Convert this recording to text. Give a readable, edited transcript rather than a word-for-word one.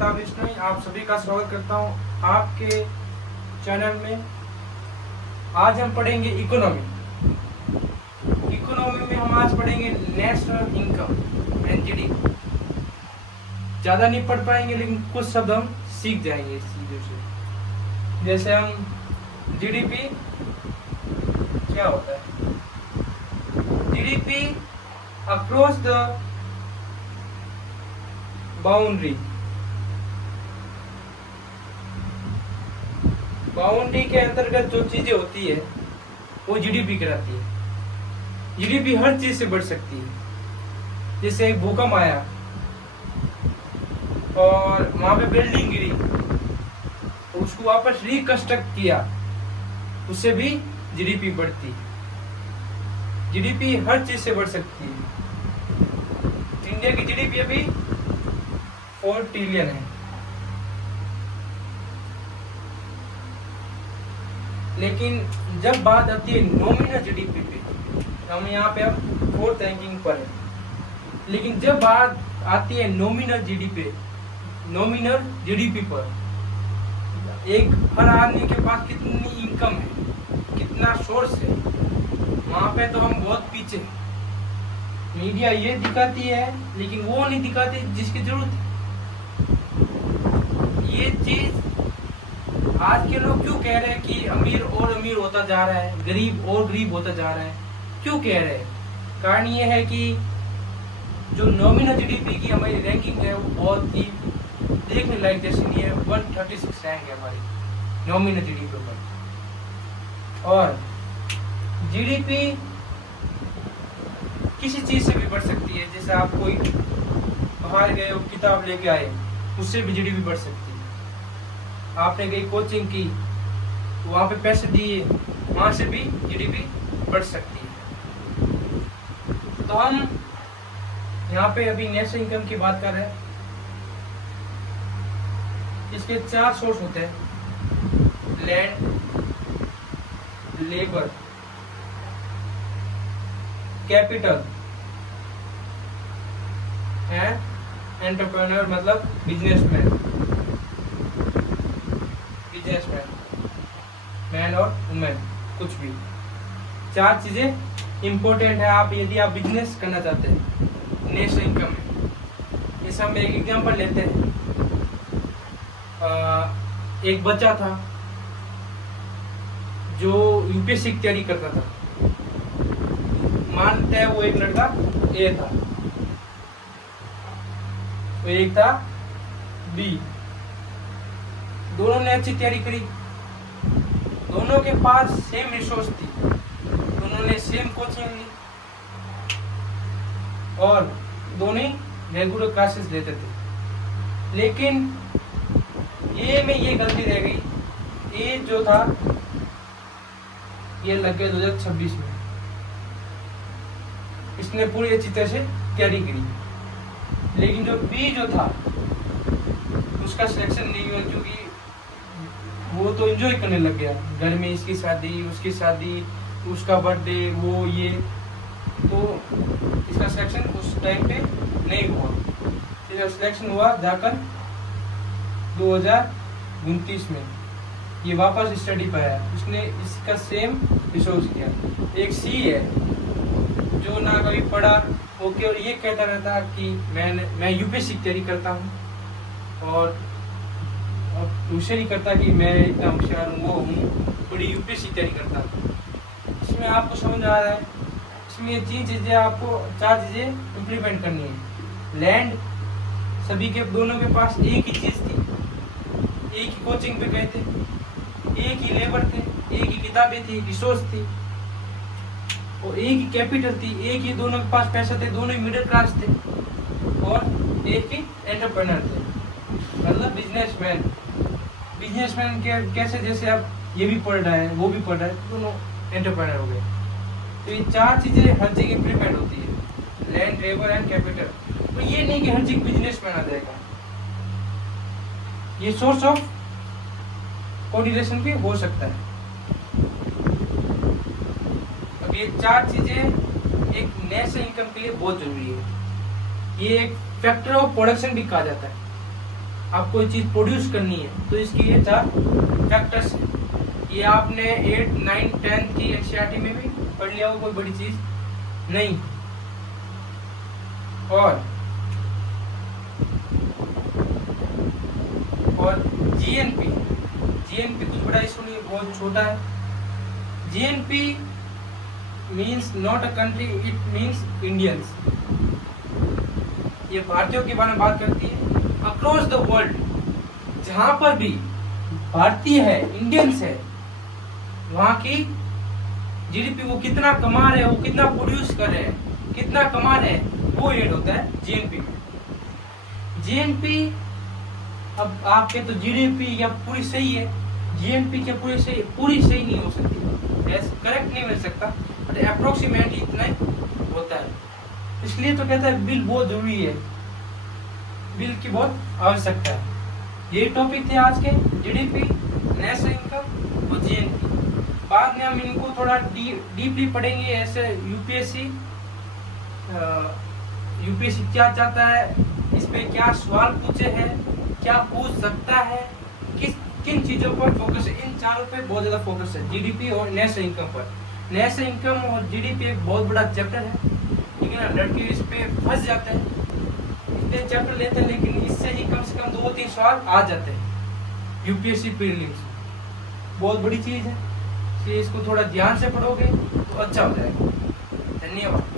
प्रताप बिश्नोई आप सभी का स्वागत करता हूं आपके चैनल में। आज हम पढ़ेंगे इकोनॉमी। इकोनॉमी में हम आज पढ़ेंगे नेशनल इनकम एंड जीडीपी। ज़्यादा नहीं पढ़ पाएंगे लेकिन कुछ शब्द हम सीख जाएंगे इस चीज़ों से। जैसे हम जीडीपी क्या होता है, जीडीपी अक्रॉस द बाउंड्री के अंतर्गत जो चीजें होती है वो जीडीपी कहलाती है। जीडीपी हर चीज से बढ़ सकती है। जैसे एक भूकंप आया और वहां पे बिल्डिंग गिरी तो उसको वापस रिकंस्ट्रक्ट किया, उससे भी जीडीपी बढ़ती। जीडीपी हर चीज से बढ़ सकती है। इंडिया की जीडीपी अभी 4 ट्रिलियन है, लेकिन जब बात आती है नॉमिनल जीडीपी पे, हम यहाँ पे अब 4th रैंकिंग पर है, लेकिन जब बात आती है नॉमिनल जीडीपी पर, एक हर आदमी के पास कितनी इनकम है, कितना सोर्स है, वहां पे तो हम बहुत पीछे हैं। मीडिया ये दिखाती है लेकिन वो नहीं दिखाती जिसकी जरूरत है। ये चीज आज के लोग क्यों कह रहे हैं कि अमीर और अमीर होता जा रहा है, गरीब और गरीब होता जा रहा है, क्यों कह रहे हैं? कारण ये है कि जो नॉमिनल जीडीपी की हमारी रैंकिंग है वो बहुत ही देखने लायक जैसी नहीं है। 136 रैंक है हमारी नॉमिनल जीडीपी पर। और जीडीपी किसी चीज से भी बढ़ सकती है। जैसे आप कोई बाहर गए हो, किताब लेके आए, उससे भी जीडीपी बढ़ सकती है। आपने कहीं कोचिंग की, वहां पे पैसे दिए, वहां से भी जीडीपी बढ़ सकती है। तो हम यहाँ पे अभी नेशनल इनकम की बात कर रहे हैं। इसके 4 सोर्स होते हैं: land, labour, capital and entrepreneur, मतलब बिजनेसमैन, मैन और वुमेन, कुछ भी। 4 चीजें इंपॉर्टेंट है आप यदि आप बिजनेस करना चाहते हैं नेशनल इनकम में। जैसे हम एक एग्जांपल लेते हैं, एक बच्चा था जो यूपीएससी की तैयारी करता था। मानते हैं वो एक लड़का ए था, तो एक था बी। दोनों ने अच्छी तैयारी करी, दोनों के पास सेम रिसोर्स थी, दोनों ने सेम कोचिंग ली और दोनों रेगुलर क्लासेस लेते थे। लेकिन ए में ये गलती रह गई, ए जो था ये लग गया 2026 में, इसने पूरी अच्छी तरह से तैयारी करी। लेकिन जो बी जो था उसका सिलेक्शन नहीं हुआ, क्योंकि वो तो एंजॉय करने लग गया। घर में इसकी शादी, उसकी शादी, उसका बर्थडे, वो ये, तो इसका सिलेक्शन उस टाइम पे नहीं हुआ। इसका सिलेक्शन हुआ जाकर 2029 में, ये वापस स्टडी पर आया, उसने इसका सेम रिसोर्स किया। एक सी है जो ना कभी पढ़ा, वो केवल ये कहता रहता कि मैं यूपीएससी की तैयारी करता हूँ, और दूसरे नहीं करता कि मैं इतना होशियार हूँ, वो हूँ, बड़ी यूपीएससी की तैयारी करता हूँ। इसमें आपको समझ आ रहा है, इसमें ये 3 चीजें आपको 4 चीजें इम्प्लीमेंट करनी है। लैंड, सभी के दोनों के पास एक ही चीज थी, एक ही कोचिंग पे गए थे, एक ही लेबर थे, एक ही किताबें थी, रिसोर्स थी, और एक ही कैपिटल थी, एक ही दोनों के पास पैसा थे, दोनों ही मिडिल क्लास थे, और एक ही एंटरप्रेन्योर थे, मतलब बिजनेसमैन। बिजनेसमैन कैसे, जैसे अब ये भी पढ़ रहा है, वो भी पढ़ रहा है, दोनों एंटरप्रेन्योर हो गए। तो ये 4 चीजें हर जगह इम्प्लीमेंट होती है, लैंड, लेबर एंड कैपिटल। तो ये नहीं कि हर जगह बिजनेसमैन आ जाएगा, ये सोर्स ऑफ कोऑर्डिनेशन भी हो सकता है। अब ये 4 चीजें एक नेशनल इनकम के लिए बहुत जरूरी है। ये एक फैक्टर ऑफ प्रोडक्शन भी कहा जाता है। आप कोई चीज प्रोड्यूस करनी है तो इसकी ये 4 फैक्टर्स हैं। ये आपने 8, 9, 10 की एनसीईआरटी में भी पढ़ लिया हो, कोई बड़ी चीज नहीं। और जीएनपी कुछ बड़ा इशू नहीं, बहुत छोटा है। GNP means not a country, it means Indians. ये भारतीयों के बारे में बात करती है। अक्रॉस द वर्ल्ड जहां पर भी भारतीय है, इंडियंस है, वहां की जीडीपी वो कितना कमा रहे हैं, वो कितना प्रोड्यूस कर रहे हैं, कितना कमा रहे हैं, वो ऐड होता है जीएनपी में। जीएनपी अब आपके तो जीडीपी या पूरी सही है, जीएनपी के पूरी सही नहीं हो सकती, करेक्ट नहीं मिल सकता, बट अप्रोक्सीमेटली इतना ही होता है। इसलिए तो कहता है बिल बहुत जरूरी है, बिल की बहुत आवश्यकता है। यही टॉपिक थे आज के, जीडीपी, नेशनल इनकम और जीएनपी। बाद में हम इनको थोड़ा डीपली पढ़ेंगे, ऐसे यूपीएससी क्या चाहता है, इस पे क्या सवाल पूछे हैं, क्या पूछ सकता है, किन चीजों पर फोकस है। इन चारों पे बहुत ज्यादा फोकस है, जीडीपी और नेशनल इनकम पर। नेशनल इनकम और जीडीपी एक बहुत बड़ा चैप्टर है, लेकिन लड़के इस पे फंस जाते हैं, इतने चैप्टर लेते हैं लेकिन इससे ही कम से कम 2-3 सवाल आ जाते हैं यूपीएससी प्रीलिम्स। बहुत बड़ी चीज है, इसलिए इसको थोड़ा ध्यान से पढ़ोगे तो अच्छा हो जाएगा। धन्यवाद।